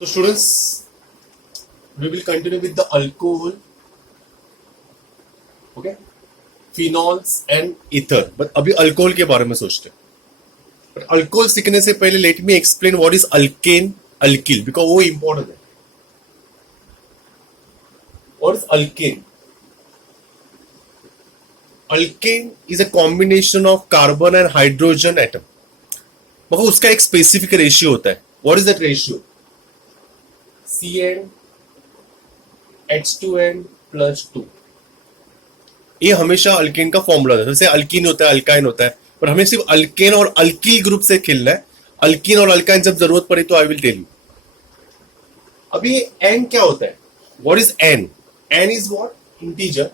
So students, we will continue with the alcohol, okay, phenols and ether. But अभी alcohol के बारे में सोचते हैं. But अल्कोहल सीखने से पहले let me explain what is alkane, alkyl because वो important है. What is alkane? Alkane is a combination of carbon and hydrogen atom. मगर उसका एक स्पेसिफिक रेशियो होता है. What is that ratio? CN H2N plus 2. ये हमेशा अल्केन का फॉर्मूला है. जैसे अल्कीन होता है, अल्काइन होता है, पर हमें सिर्फ अल्केन और अल्किल ग्रुप से खेलना है. अल्कीन और अल्काइन जब जरूरत पड़े तो आई विल टेल यू. अभी एन क्या होता है? What is n? N is what? Integer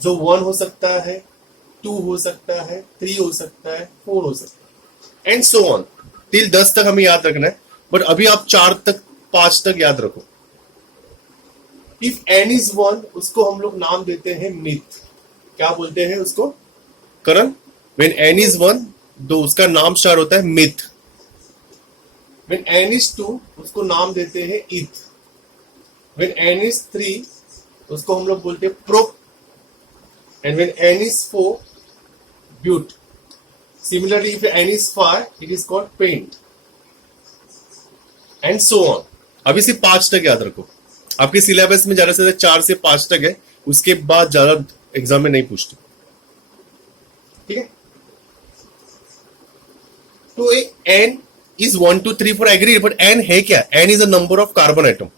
जो 1 हो सकता है, 2 हो सकता है, 3 हो सकता है, 4 हो सकता है, एंड सो ऑन टिल 10 तक हमें याद रखना है. बट अभी आप 4 तक 5 तक याद रखो. इफ एन इज 1 उसको हम लोग नाम देते हैं मिथ. क्या बोलते हैं उसको करण? व्हेन एन इज 1 दो उसका नाम स्टार्ट होता है मिथ. व्हेन एन इज 2 उसको नाम देते हैं इथ. व्हेन एन इज 3 उसको हम लोग बोलते हैं prop. And when n is 4 but. Similarly, if n is 5, it is called paint. And so on. अभी सिर्फ 5 तक याद रखो. आपके सिलेबस में ज्यादा से ज्यादा 4 से 5 तक है. उसके बाद ज्यादा एग्जाम में नहीं पूछते. ठीक है. तो n is 1 2 3 4 agree. But n है क्या? n is a number of carbon atom.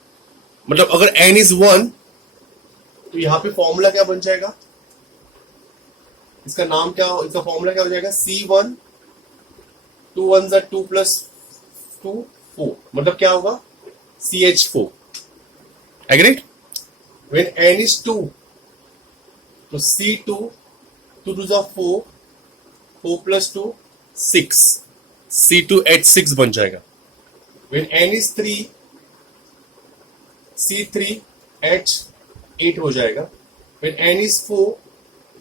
मतलब अगर n is 1 तो यहां पे फॉर्मूला क्या बन जाएगा? इसका नाम क्या हो? इसका फॉर्मूला क्या हो जाएगा? C1 2 1 2 plus 2 4. मतलब क्या होगा? CH4. Agreed? When n is 2 तो C2 2 2 4 4 plus 2 6. C2H6 बन जाएगा. When n is 3 C3H8 हो जाएगा. When n is 4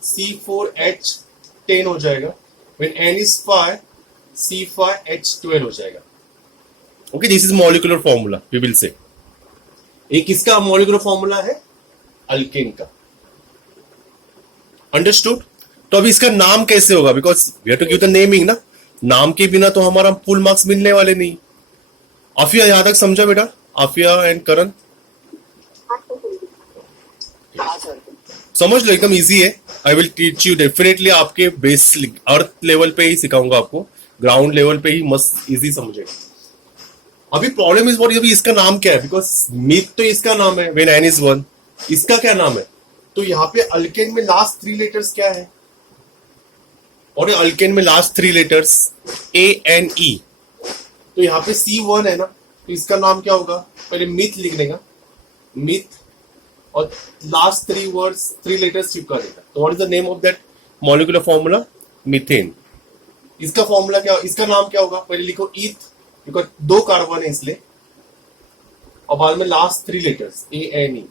C4H10 हो जाएगा. When n is 5 C5H12 हो जाएगा. Okay, this is molecular formula we will say. एक किसका मॉलिक्यूलर फॉर्मूला है? अल्केन का. अंडरस्टूड? तो अभी इसका नाम कैसे होगा? Because we have to give the naming ना. नाम के बिना तो हमारा फुल मार्क्स मिलने वाले नहीं. आफिया यहां तक समझा बेटा? आफिया एंड करण समझ लो, एकदम इजी है. I will teach you definitely. आपके बेस अर्थ लेवल पे ही सिखाऊंगा आपको. ग्राउंड लेवल पे ही मस्त इजी समझेगा. अभी प्रॉब्लम इज व्हाट. अभी इसका नाम क्या है? बिकॉज मिथ तो इसका नाम है व्हेन एन इज 1. इसका क्या नाम है? तो यहाँ पे अल्केन में लास्ट 3 लेटर्स क्या है? और अल्केन में लास्ट 3 लेटर्स ANE. तो यहाँ पे C1 है ना, तो इसका नाम क्या होगा? पहले मिथ लिख देगा. मिथ और लास्ट 3 वर्ड्स 3 लेटर्स चिपका देगा. तो what is the name of that molecular formula? Methane. इसका फॉर्मूला क्या? इसका नाम क्या होगा? पहले लिखो ईथ, बिकॉज 2 कार्बन है इसलिए, और बाद में लास्ट 3 लेटर्स ANE.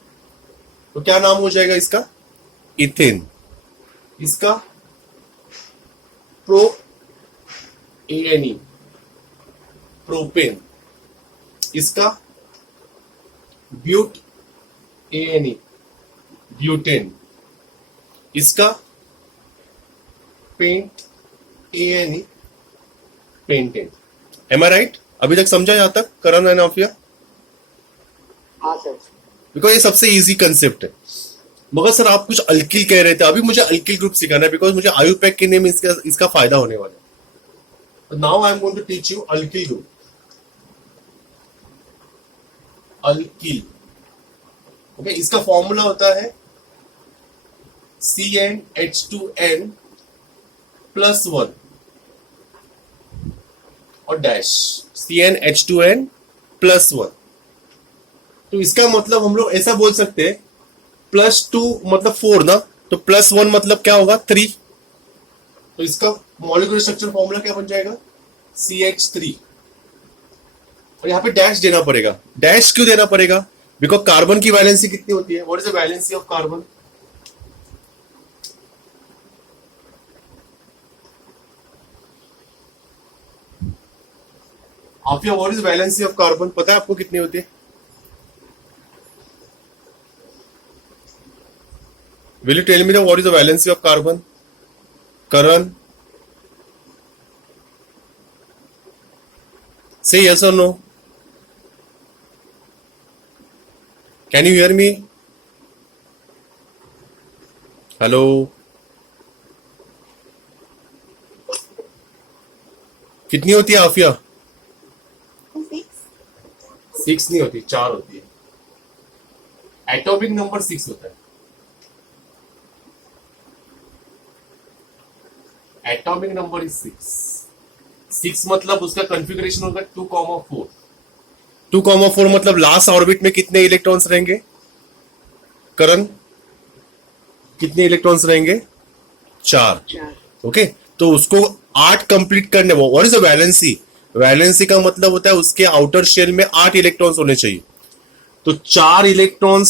तो क्या नाम हो जाएगा इसका? इथेन. इसका प्रो ANE प्रोपेन. इसका ब्यूट ANE ब्यूटेन. इसका पेंट ANE पेंटेन. एम आई राइट? अभी तक समझा यहां तक करण एंड आफिया? हाँ सर. बिकॉज ये सबसे इजी कंसेप्ट है. मगर सर आप कुछ अल्किल कह रहे थे. अभी मुझे अल्किल ग्रुप सिखाना है बिकॉज मुझे आयुपैक के नेम इसका फायदा होने वाला है. Now I am going to teach you alkyl group. Alkyl. Okay, इसका फॉर्मूला होता है CnH2n plus 1 और डैश. CnH2n plus 1. तो इसका मतलब हम लोग ऐसा बोल सकते हैं +2 मतलब 4 ना, तो +1 मतलब क्या होगा? 3. तो इसका मॉलिक्यूलर स्ट्रक्चर फॉर्मूला क्या बन जाएगा? CH3. और यहाँ पे डैश देना पड़ेगा. डैश क्यों देना पड़ेगा? बिकॉज कार्बन की वैलेंसी कितनी होती है? What is the valency of carbon? Afiya what is valency of carbon, पता है आपको कितनी होती है? Will you tell me the what is the valency of carbon? Karan, say yes or no. Can you hear me? Hello. कितनी होती है आफिया? 6 नहीं होती, 4 होती है। एटॉमिक नंबर 6 होता है। एटॉमिक नंबर इज 6 मतलब उसका कॉन्फ़िगरेशन होगा 2,4। 2,4 मतलब लास्ट ऑर्बिट में कितने इलेक्ट्रॉन्स रहेंगे करण? कितने इलेक्ट्रॉन्स रहेंगे? 4। ओके, तो उसको 8 कंप्लीट करने, what is the valency? Valency का मतलब होता है उसके आउटर शेल में 8 इलेक्ट्रॉन्स होने चाहिए। तो 4 इलेक्ट्रॉन्स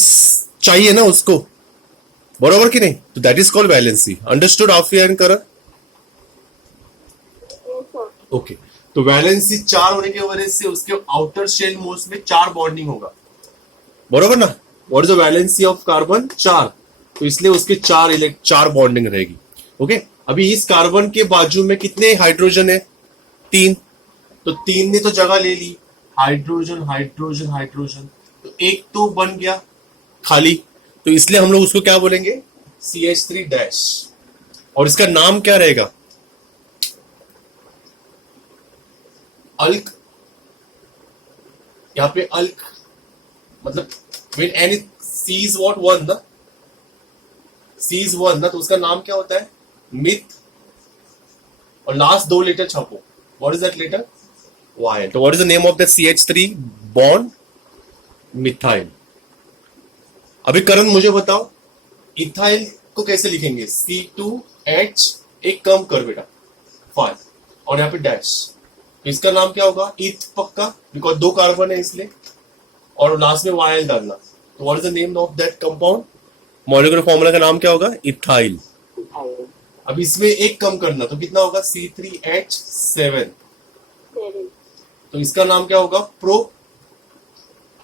चाहिए ना उसको, बरोबर कि नहीं? तो that is called valency. Understood Afiya and Karan? Okay, तो वैलेंसी 4 होने की वजह से उसके आउटर शेल मोस्ट में 4 बॉन्डिंग होगा, बरोबर ना? What is the valency of carbon? 4। तो इसलिए उसके 4 बॉन्डिंग रहेगी। ओके, अभी इस कार्बन के बाजू में कितने हाइड्रोजन है? 3। तो 3 ने तो जगह ले ली, हाइड्रोजन हाइड्रोजन हाइड्रोजन, तो एक तो बन गया खाली। तो इसलिए हम लोग उसको क्या बोलेंगे? CH3 dash. और इसका नाम क्या रहेगा? अल्क। यहाँ पे अल्क मतलब when n C is what 1 ना, C is 1 ना, तो उसका नाम क्या होता है? मिथ। और लास्ट 2 लेटर छापो, what is that letter? Y। तो what is the name of the CH3 bond? Methyl. अभी करण मुझे बताओ, इथाइल को कैसे लिखेंगे? C2H, एक कम कर बेटा 5, और यहाँ पे डैश। इसका नाम क्या होगा? इथ पक्का, बिकॉज 2 कार्बन है इसलिए, और लास्ट में वायल डालना। तो what is the name of that compound? Molecular formula का नाम क्या होगा? इथाइल। अब इसमें एक कम करना, तो कितना होगा? C3H7। तो इसका नाम क्या होगा?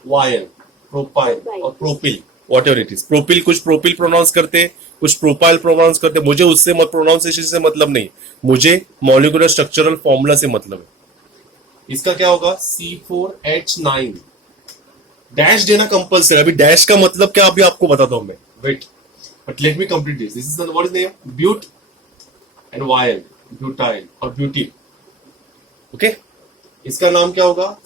वायल, प्रोपाइल और propyl, what ever it is. Propyl, कुछ प्रोपिल प्रोनाउंस करते, कुछ प्रोपाइल प्रोनाउंस करते। मुझे उससे प्रोनाउंसिएशन से मतलब नहीं, मुझे मॉलिक्यूलर स्ट्रक्चरल फॉर्मूला से मतलब है। इसका क्या होगा? C4H9। डैश देना कंपल्सरी। अभी डैश का मतलब क्या अभी आपको बताता हूं मैं, wait, but let me complete this. This is what is name? But and वायल, ब्यूटाइल और ब्यूटी। ओके, इसका नाम क्या होगा?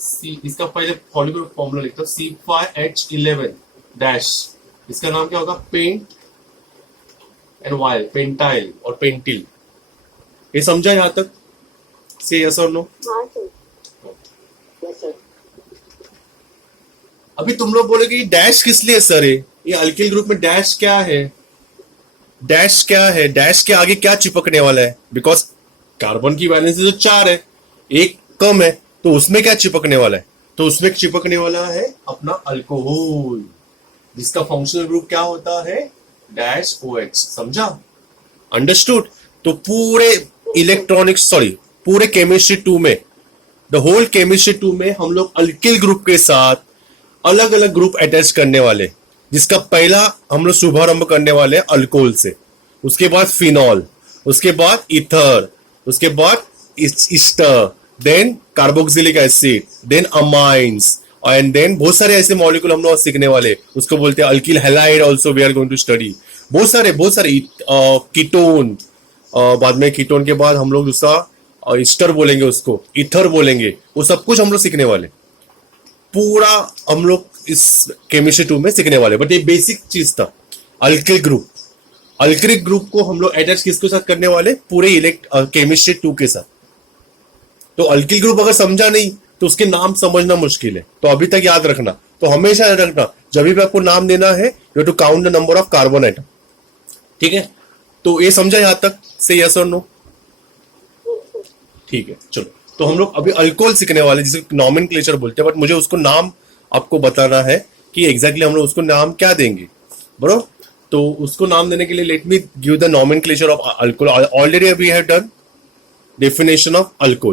इसका पहले मॉलिक्यूलर फॉर्मूला लिखता हूं, C5H11 डैश। इसका नाम क्या होगा? पेंट एंड वायल, पेंटाइल और पेंटिल। ये समझा यहां तक? से यस और नो? हाँ सर। Yes sir. अभी तुम लोग बोलोगे ये डैश किस लिए सर है? ये अल्किल ग्रुप में डैश क्या है? डैश क्या है? डैश के आगे क्या चिपकने वाला है? बिकॉज कार्बन की वैलेंसी तो 4 है, एक कम है, तो उसमें क्या चिपकने वाला है? तो उसमें चिपकने वाला है अपना अल्कोहल, जिसका फंक्शनल ग्रुप क्या होता है? Dash OH। समझा? अंडरस्टूड? तो पूरे इलेक्ट्रॉनिक्स, सॉरी, पूरे केमिस्ट्री 2 में, द होल केमिस्ट्री 2 में हम लोग अल्किल ग्रुप के साथ अलग अलग ग्रुप अटैच करने वाले, जिसका पहला हम लोग शुभारंभ करने वाले अल्कोहल से, उसके बाद फिनॉल, उसके बाद ईथर, उसके बाद ester, then carboxylic acid, then amines, and then बहुत सारे ऐसे मॉलिक्यूल हम लोग सीखने वाले, उसको बोलते हैं alkyl halide. Also we are going to study बहुत सारे कीटोन। बाद में कीटोन के बाद हम लोग दूसरा ईस्टर बोलेंगे, उसको ईथर बोलेंगे, वो सब कुछ हम लोग सीखने वाले, पूरा हम लोग इस केमिस्ट्री 2 में सीखने वाले। बट ये बेसिक चीज था अल्किल ग्रुप। अल्किल ग्रुप को हम लोग अटैच किसके साथ करने वाले? पूरे केमिस्ट्री 2 के साथ। तो अल्किल ग्रुप अगर समझा नहीं तो उसके नाम समझना मुश्किल है, तो अभी तक याद रखना। तो हमेशा याद रखना, जब भी आपको नाम देना है, you to count the number of carbon atom. ठीक है? तो ये समझा यहां तक? से यस और नो? ठीक है, चलो। तो हम लोग अभी अल्कोहल सीखने वाले, जिसे नॉमेनक्लेचर बोलते हैं, बट मुझे उसको नाम आपको बताना है कि एग्जैक्टली हम लोग उसको नाम क्या देंगे, बरो? तो उसको नाम देने के लिए let me give the nomenclature of alcohol. Already we have done definition of alcohol.